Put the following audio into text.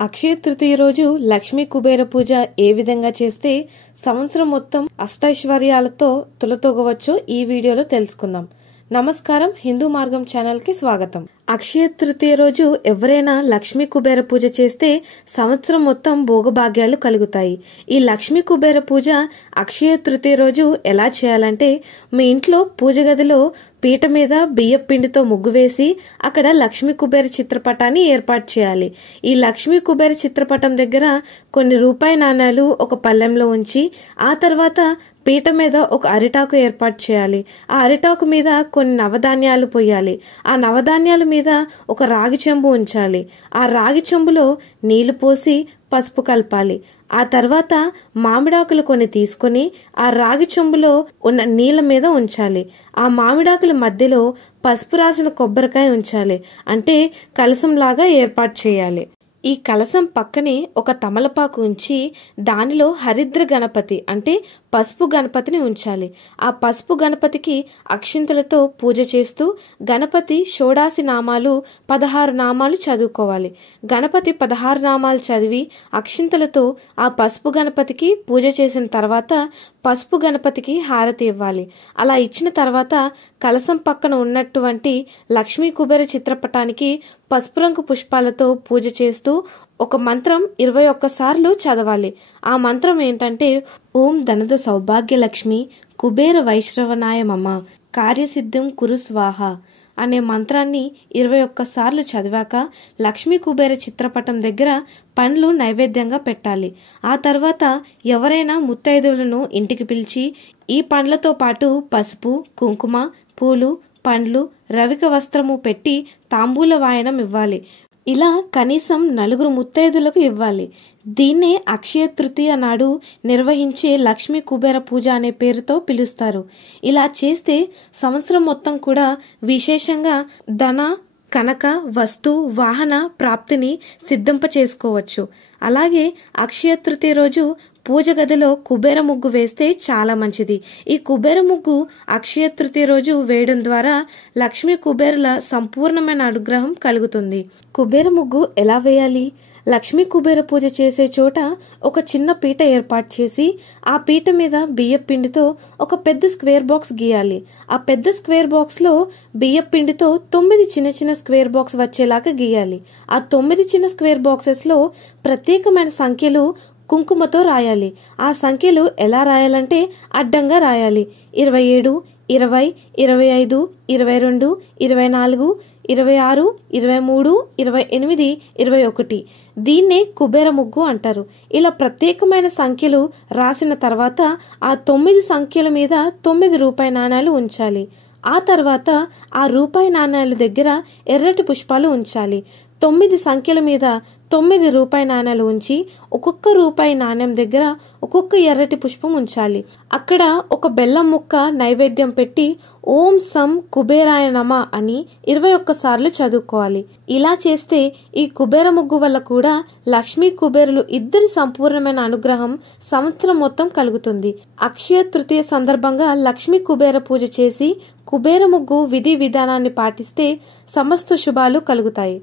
అక్షయ తృతీయ రోజు లక్ష్మీ కుబేర పూజ ఏ విధంగా చేస్తే సంవత్సరం మొత్తం అష్టైశ్వర్యాలతో తులతూగవచ్చో ఈ వీడియోలో తెలుసుకుందాం. నమస్కారం, హిందూ మార్గం ఛానల్ కి స్వాగతం. అక్షయ తృతీయ రోజు ఎవరైనా లక్ష్మీ కుబేర పూజ చేస్తే సంవత్సరం మొత్తం భోగభాగ్యాలు కలుగుతాయి. ఈ లక్ష్మీ కుబేర పూజ అక్షయ తృతీయ రోజు ఎలా చేయాలంటే, మీ ఇంట్లో పూజ గదిలో పీట మీద బియ్యం పిండితో ముగ్గు వేసి అక్కడ లక్ష్మీ కుబేర చిత్రపటాన్ని ఏర్పాటు చేయాలి. ఈ లక్ష్మీ కుబేర చిత్రపటం దగ్గర కొన్ని రూపాయి నాణాలు ఒక పళ్ళెంలో ఉంచి ఆ తర్వాత పీట మీద ఒక అరిటాకు ఏర్పాటు చేయాలి. ఆ అరిటాకు మీద కొన్ని నవధాన్యాలు పోయాలి. ఆ నవధాన్యాల మీద ఒక రాగి చెంబు ఉంచాలి. ఆ రాగి చెంబులో నీళ్లు పోసి పసుపు కలపాలి. ఆ తర్వాత మామిడాకులు కొన్ని తీసుకొని ఆ రాగి చెంబులో ఉన్న నీళ్ల మీద ఉంచాలి. ఆ మామిడాకుల మధ్యలో పసుపు రాసిన కొబ్బరికాయ ఉంచాలి. అంటే కలశంలాగా ఏర్పాటు చేయాలి. ఈ కలశం పక్కనే ఒక తమలపాకు ఉంచి దానిలో హరిద్ర గణపతి అంటే పసుపు గణపతిని ఉంచాలి. ఆ పసుపు గణపతికి అక్షింతలతో పూజ చేస్తూ గణపతి షోడాసి నామాలు 16 నామాలు చదువుకోవాలి. గణపతి 16 నామాలు చదివి అక్షింతలతో ఆ పసుపు గణపతికి పూజ చేసిన తర్వాత పసుపు గణపతికి హారతి ఇవ్వాలి. అలా ఇచ్చిన తర్వాత కలశం పక్కన ఉన్నటువంటి లక్ష్మీ కుబేర చిత్రపటానికి పసుపు రంగు పుష్పాలతో పూజ చేస్తూ ఒక మంత్రం 21 సార్లు చదవాలి. ఆ మంత్రం ఏంటంటే, ఓం ధనద సౌభాగ్య లక్ష్మి కుబేర వైశ్రవనాయ మమ కార్యసిద్ధం కురు స్వాహ అనే మంత్రాన్ని 21 సార్లు చదివాక లక్ష్మీ కుబేర చిత్రపటం దగ్గర పండ్లు నైవేద్యంగా పెట్టాలి. ఆ తర్వాత ఎవరైనా ముత్తైదువులను ఇంటికి పిలిచి ఈ పండ్లతో పాటు పసుపు, కుంకుమ, పూలు, పండ్లు, రవిక వస్త్రము పెట్టి తాంబూల వాయనం ఇవ్వాలి. ఇలా కనీసం 4 ముత్తైదులకు ఇవ్వాలి. దీన్నే అక్షయ తృతీయ నాడు నిర్వహించే లక్ష్మీ కుబేర పూజ అనే పేరుతో పిలుస్తారు. ఇలా చేస్తే సంవత్సరం మొత్తం కూడా విశేషంగా ధన, కనక, వస్తు, వాహన ప్రాప్తిని సిద్ధింప చేసుకోవచ్చు. అలాగే అక్షయ తృతీయ రోజు పూజ గదిలో కుబేర ముగ్గు వేస్తే చాలా మంచిది. ఈ కుబేర ముగ్గు అక్షయ తృతీయ రోజు వేయడం ద్వారా లక్ష్మీ కుబేరుల సంపూర్ణమైన అనుగ్రహం కలుగుతుంది. కుబేర ముగ్గు ఎలా వేయాలి? లక్ష్మీ కుబేర పూజ చేసే చోట ఒక చిన్న పీట ఏర్పాటు చేసి ఆ పీట మీద బియ్యం పిండితో ఒక పెద్ద స్క్వేర్ బాక్స్ గీయాలి. ఆ పెద్ద స్క్వేర్ బాక్స్ లో బియ్యం పిండితో 9 చిన్న చిన్న స్క్వేర్ బాక్స్ వచ్చేలాగా గీయాలి. ఆ 9 చిన్న స్క్వేర్ బాక్సెస్ లో ప్రత్యేకమైన సంఖ్యలు కుంకుమతో రాయాలి. ఆ సంఖ్యలు ఎలా రాయాలంటే అడ్డంగా రాయాలి. 27, 20, 25, 22, 24, 26, 23, 28, 21. దీన్నే కుబేర ముగ్గు అంటారు. ఇలా ప్రత్యేకమైన సంఖ్యలు రాసిన తర్వాత ఆ 9 సంఖ్యల మీద 9 రూపాయి నాణాలు ఉంచాలి. ఆ తర్వాత ఆ రూపాయి నాణాల దగ్గర ఎర్రటి పుష్పాలు ఉంచాలి. 9 సంఖ్యల మీద 9 రూపాయి నాణాలు ఉంచి ఒక్కొక్క రూపాయి నాణ్యం దగ్గర ఒక్కొక్క ఎర్రటి పుష్పం ఉంచాలి. అక్కడ ఒక బెల్లం ముక్క నైవేద్యం పెట్టి ఓం సం కుబేరాయ నమ అని 21 సార్లు చదువుకోవాలి. ఇలా చేస్తే ఈ కుబేర ముగ్గు వల్ల కూడా లక్ష్మీ కుబేరులు ఇద్దరి సంపూర్ణమైన అనుగ్రహం సంవత్సరం మొత్తం కలుగుతుంది. అక్షయ తృతీయ సందర్భంగా లక్ష్మీ కుబేర పూజ చేసి కుబేర ముగ్గు విధి విధానాన్ని పాటిస్తే సమస్త శుభాలు కలుగుతాయి.